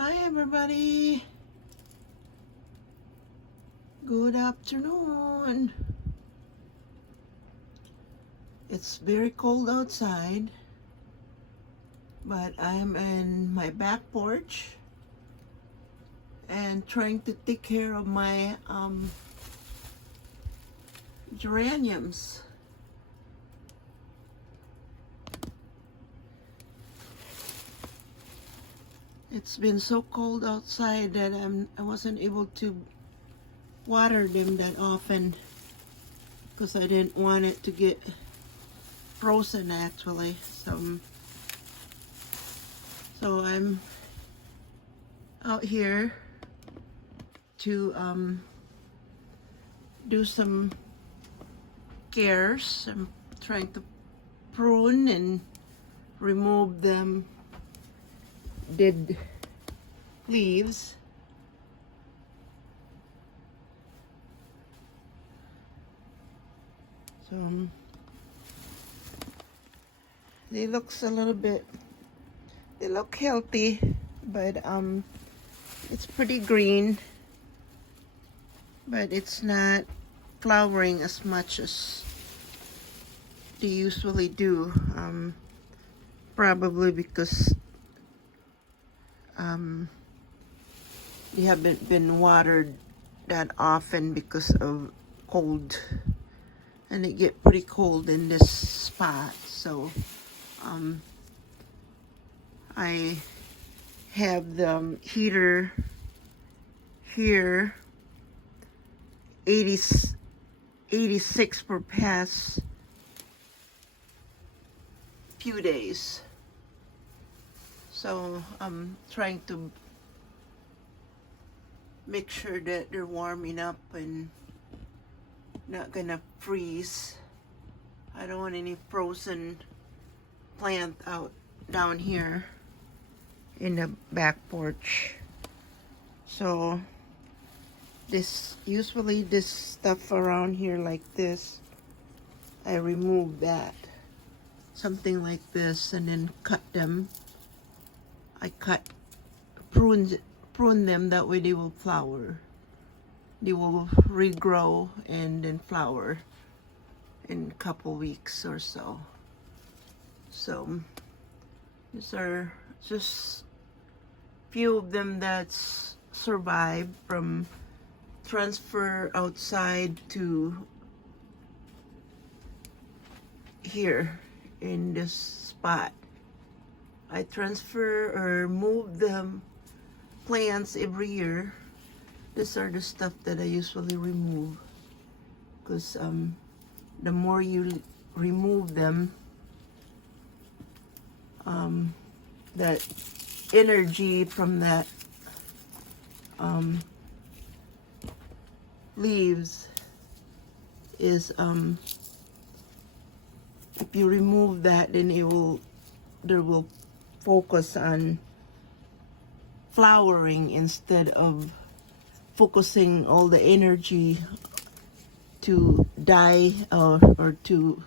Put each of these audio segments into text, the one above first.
Hi everybody, good afternoon. It's very cold outside, but I'm in my back porch and trying to take care of my geraniums. It's been so cold outside that I wasn't able to water them that often because I didn't want it to get frozen actually. So I'm out here to do some cares. I'm trying to prune and remove them dead leaves. So they look they look healthy, but it's pretty green, but it's not flowering as much as they usually do, probably because they haven't been watered that often because of cold, and it get pretty cold in this spot. So I have the heater here 86 for past few days. So I'm trying to make sure that they're warm enough and not gonna freeze. I don't want any frozen plant out down here in the back porch. So usually this stuff around here like this, I remove that, something like this, and then cut them. I prune them, that way they will flower. They will regrow and then flower in a couple weeks or so. So these are just few of them that's survived from transfer outside to here in this spot. I transfer or move the plants every year. These are the stuff that I usually remove because the more you remove them, that energy from that leaves is if you remove that, then they will focus on flowering instead of focusing all the energy to die or to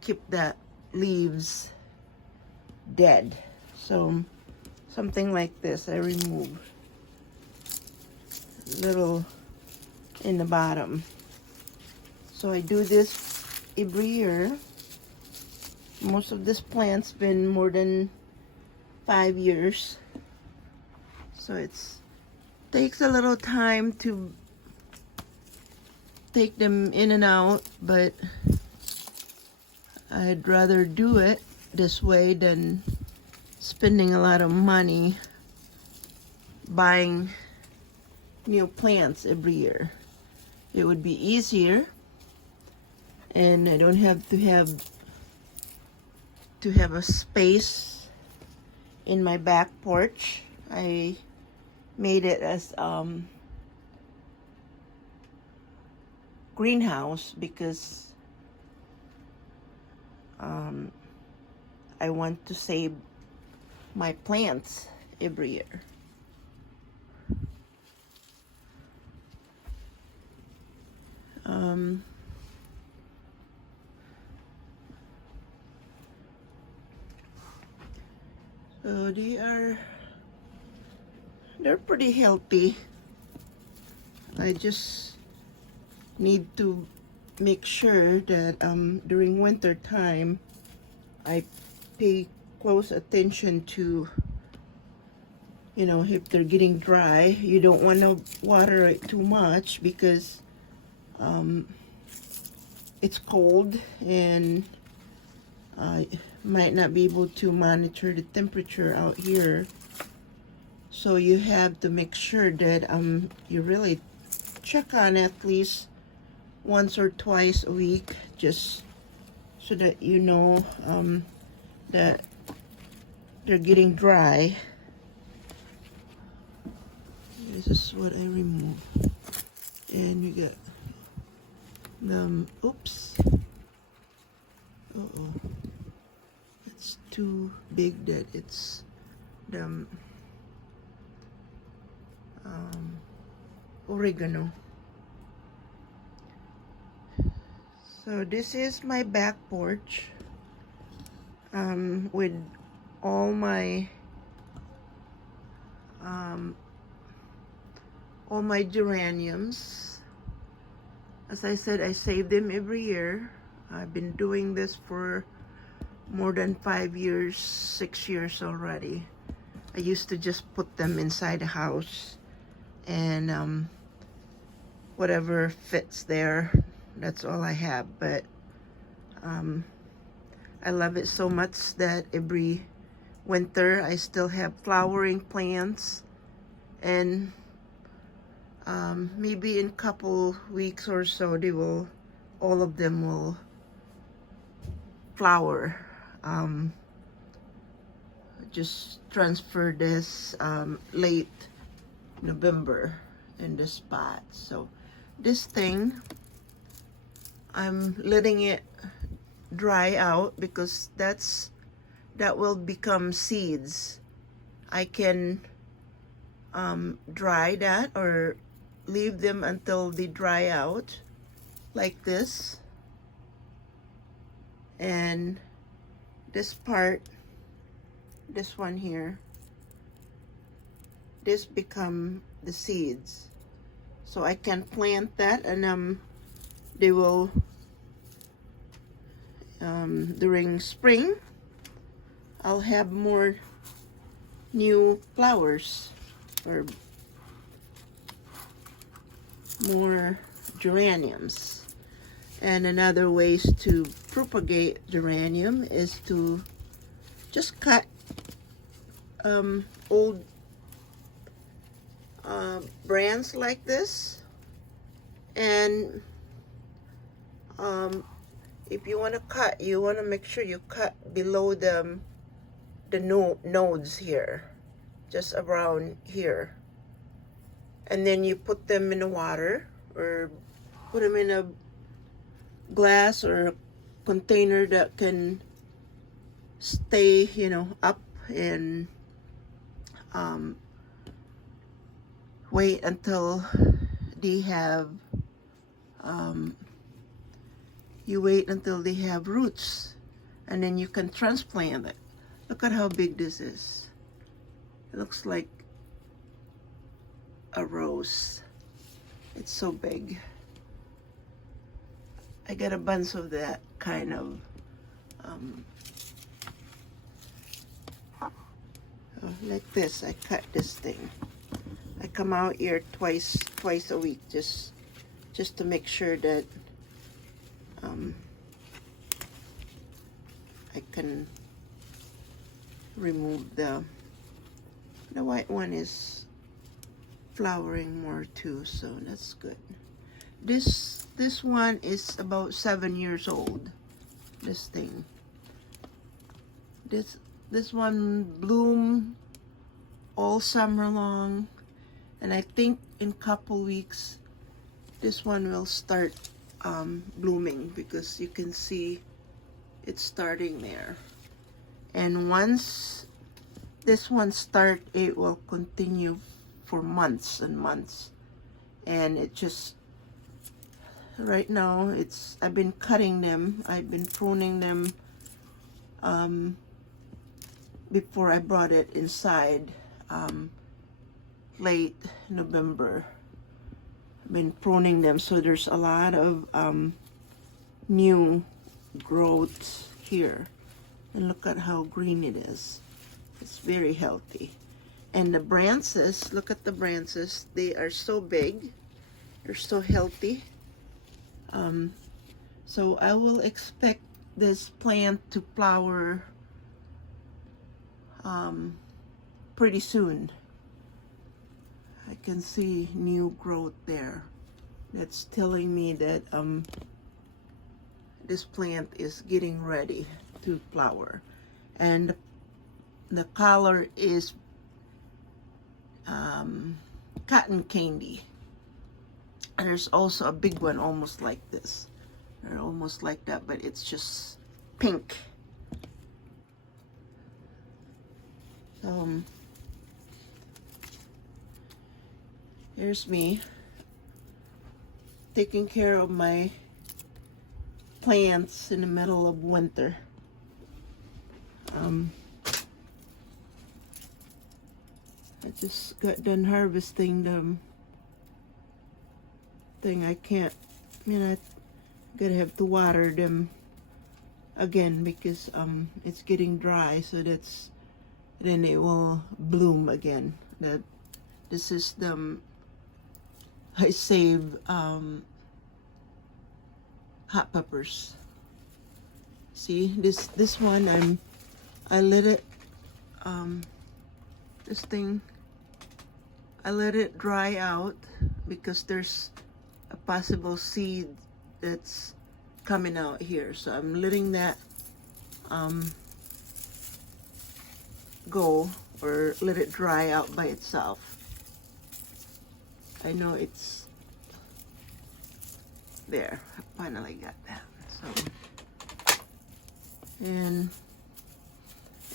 keep that leaves dead. So something like this I remove little in the bottom. So I do this every year. Most of this plant's been more than 5 years, so it's takes a little time to take them in and out, but I'd rather do it this way than spending a lot of money buying new plants every year. It would be easier, and I don't have to have a space in my back porch. I made it as greenhouse because I want to save my plants every year. So they're pretty healthy. I just need to make sure that during winter time I pay close attention to, you know, if they're getting dry. You don't want to water it too much because it's cold and I might not be able to monitor the temperature out here. So you have to make sure that you really check on at least once or twice a week, just so that you know that they're getting dry. This is what I remove. And you got oops. Uh-oh. It's too big that it's the oregano. So this is my back porch with all my geraniums. As I said, I save them every year. I've been doing this for more than 5 years, 6 years already. I used to just put them inside the house and whatever fits there, that's all I have. But I love it so much that every winter I still have flowering plants, and maybe in a couple weeks or so all of them will flower. Just transfer this late November in this spot. So this thing, I'm letting it dry out because that will become seeds. I can dry that or leave them until they dry out like this, and this part, this one here, this become the seeds. So I can plant that, and they will during spring I'll have more new flowers or more geraniums. And another ways to propagate geranium is to just cut old brands like this, and if you want to cut, you want to make sure you cut below the nodes here, just around here, and then you put them in the water or put them in a glass or a container that can stay, you know, up, and wait until they have roots, and then you can transplant it. Look at how big this is. It looks like a rose. It's so big. I got a bunch of that kind of like this. I cut this thing. I come out here twice a week just to make sure that I can remove the white one is flowering more too, so that's good. This one is about 7 years old. This thing. This one bloomed all summer long, and I think in couple weeks this one will start blooming, because you can see it's starting there. And once this one start, it will continue for months and months. And it just, right now I've been cutting them, I've been pruning them before I brought it inside, late November. I've been pruning them, so there's a lot of new growth here. And look at how green it is. It's very healthy. And the branches, look at the branches. They are so big. They're so healthy. So I will expect this plant to flower pretty soon. I can see new growth there. That's telling me that this plant is getting ready to flower. And the color is cotton candy. And there's also a big one almost like this. They're almost like that, but it's just pink. Here's me taking care of my plants in the middle of winter. I just got done harvesting the thing. I gotta have to water them again because it's getting dry, so then it will bloom again. This is the I save hot peppers. See this one I let it this thing I let it dry out because there's a possible seed that's coming out here, so I'm letting that go, or let it dry out by itself. I know it's there. I finally got that. So, and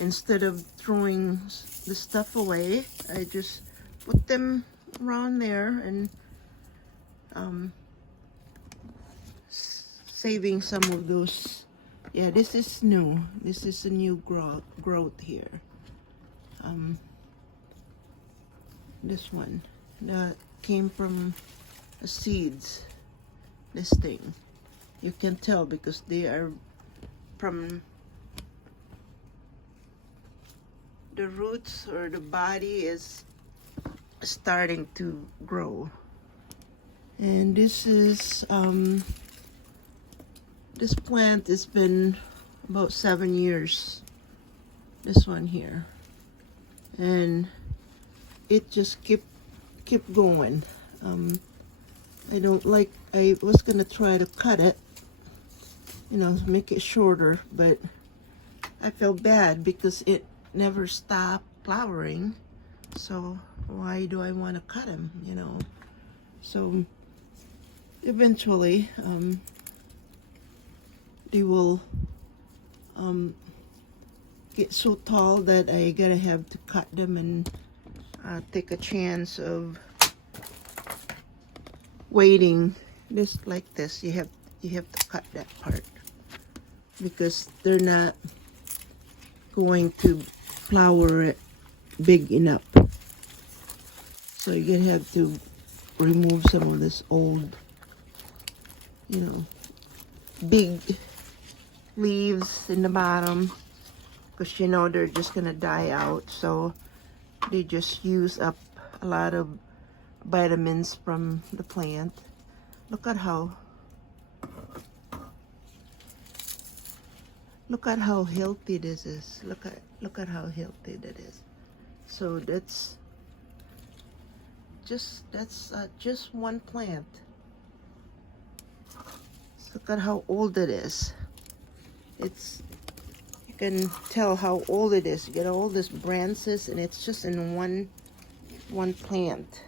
instead of throwing the stuff away, I just put them around there and saving some of those. Yeah, this is new. This is a new growth here. This one that came from seeds. This thing, you can tell because they are from the roots, or the body is starting to grow. And this is this plant has been about 7 years, this one here, and it just kept going. I was gonna try to cut it, make it shorter, but I felt bad because it never stopped flowering. So why do I want to cut them, So eventually they will get so tall that I gotta have to cut them and take a chance of waiting. Just like this, you have to cut that part because they're not going to flower it big enough. So you're gonna have to remove some of this old, big leaves in the bottom, because they're just gonna die out. So they just use up a lot of vitamins from the plant. Look at how healthy this is. Look at how healthy that is. So that's just one plant. So look at how old it is. You can tell how old it is. You get all these branches, and it's just in one plant.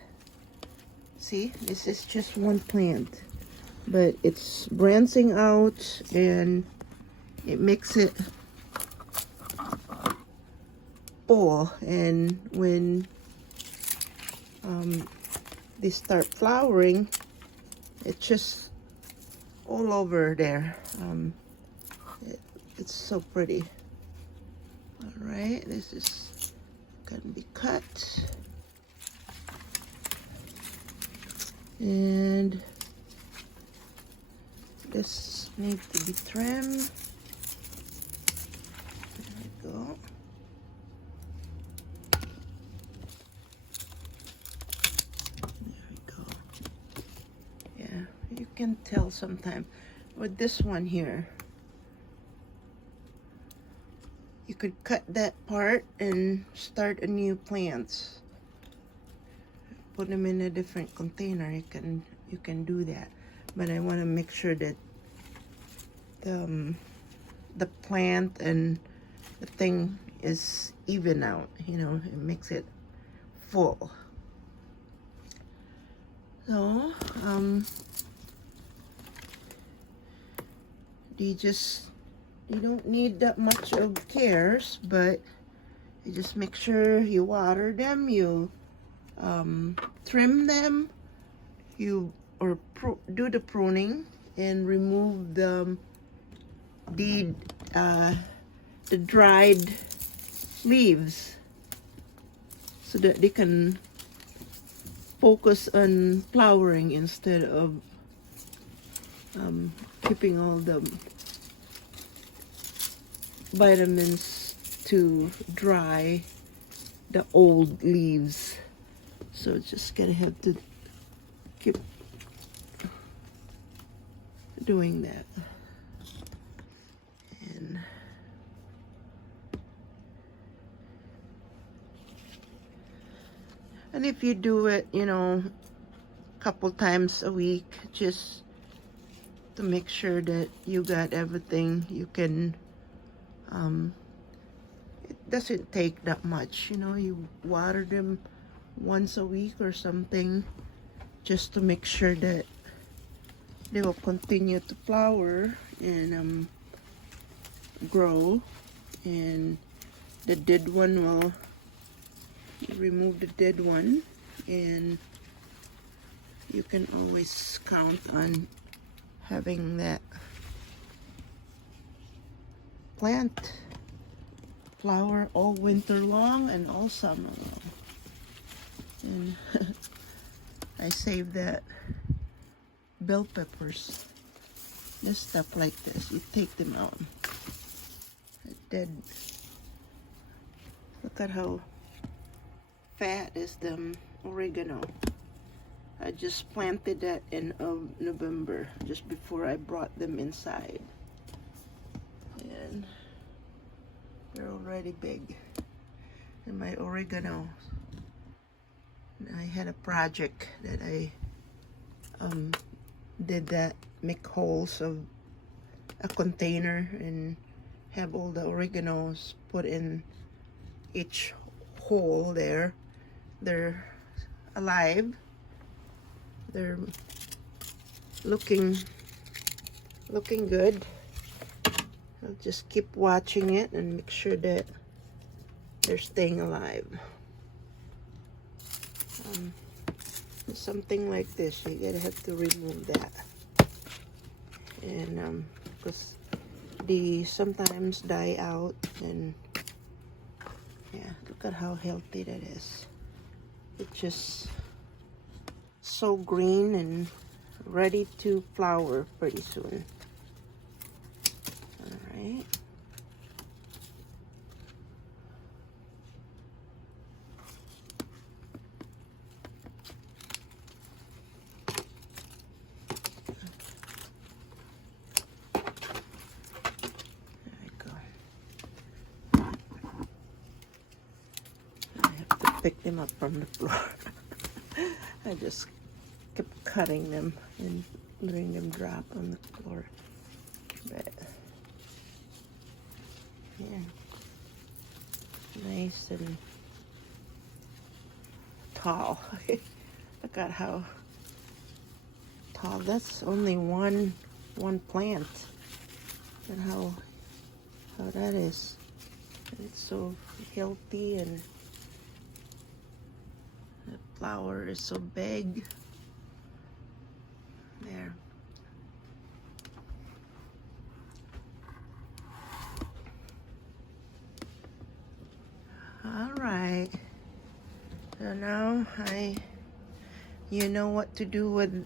See, this is just one plant, but it's branching out, and it makes it full. And when they start flowering, it's just all over there. It's so pretty. All right, this is can be cut. And this needs to be trimmed. There we go. There we go. Yeah, you can tell sometime with this one here. You could cut that part and start a new plant. Put them in a different container. You can do that, but I want to make sure that the plant and the thing is even out. You know, it makes it full. So you don't need that much of cares, but you just make sure you water them, you trim them, do the pruning and remove the dried leaves so that they can focus on flowering instead of keeping all the vitamins to dry the old leaves. So just gonna have to keep doing that. And if you do it, you know, a couple times a week, just to make sure that you got everything you can, it doesn't take that much, you know, you water them once a week or something, just to make sure that they will continue to flower and grow, and the dead one will remove the dead one, and you can always count on having that plant flower all winter long and all summer long. And I saved that bell peppers, this stuff like this, you take them out, dead. Look at how fat is the oregano. I just planted that in November, just before I brought them inside, and they're already big. And my oregano, I had a project that I did that, make holes of a container and have all the oreganos put in each hole there. They're alive. They're looking good. I'll just keep watching it and make sure that they're staying alive. Something like this, you gotta have to remove that, and because they sometimes die out. And yeah, look at how healthy that is. It's just so green and ready to flower pretty soon. All right. Pick them up from the floor. I just kept cutting them and letting them drop on the floor. But yeah, nice and tall. Look at how tall. That's only one plant, and how that is. It's so healthy, and the flower is so big. There. right. So now you know what to do with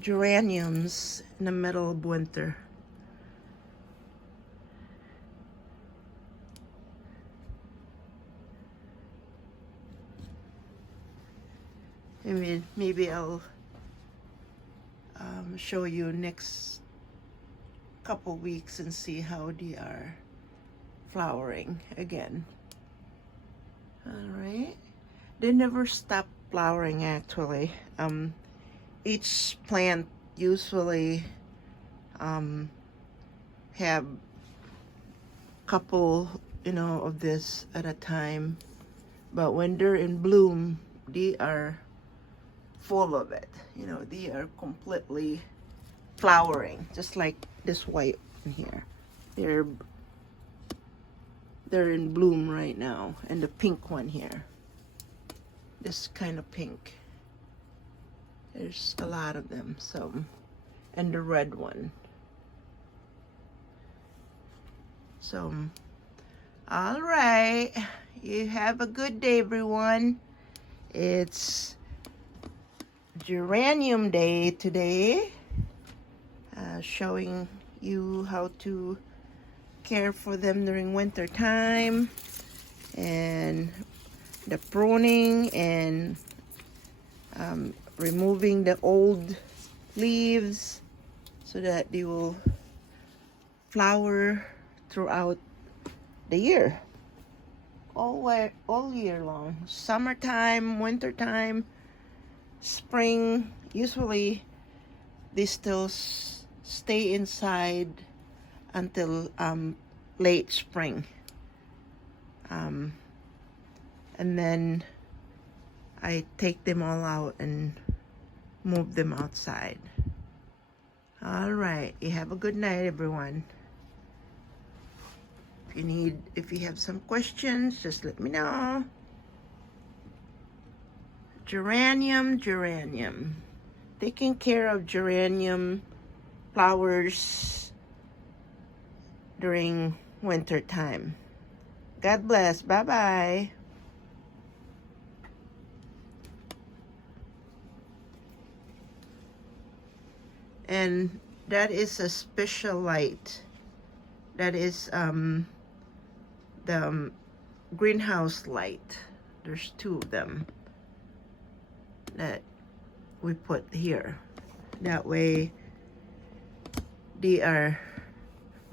geraniums in the middle of winter. Maybe I'll show you next couple weeks and see how they are flowering again. All right, they never stop flowering actually. Each plant usually have couple, of this at a time, but when they're in bloom, they are full of it. They are completely flowering, just like this white one here. They're in bloom right now, and the pink one here, this kind of pink. There's a lot of them. So, and the red one. So, all right. You have a good day, everyone. It's Geranium Day today. Showing you how to care for them during winter time, and the pruning and removing the old leaves so that they will flower throughout the year, all year long. Summertime, wintertime, spring. Usually they still stay inside until late spring, and then I take them all out and move them outside. All right, you have a good night, everyone. If you have some questions, just let me know. Geranium. Taking care of geranium flowers during winter time. God bless. Bye-bye. And that is a special light. That is the greenhouse light. There's two of them that we put here. That way they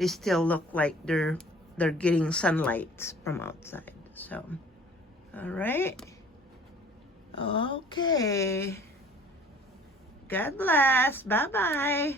still look like they're getting sunlight from outside. So, all right. Okay. God bless. Bye-bye.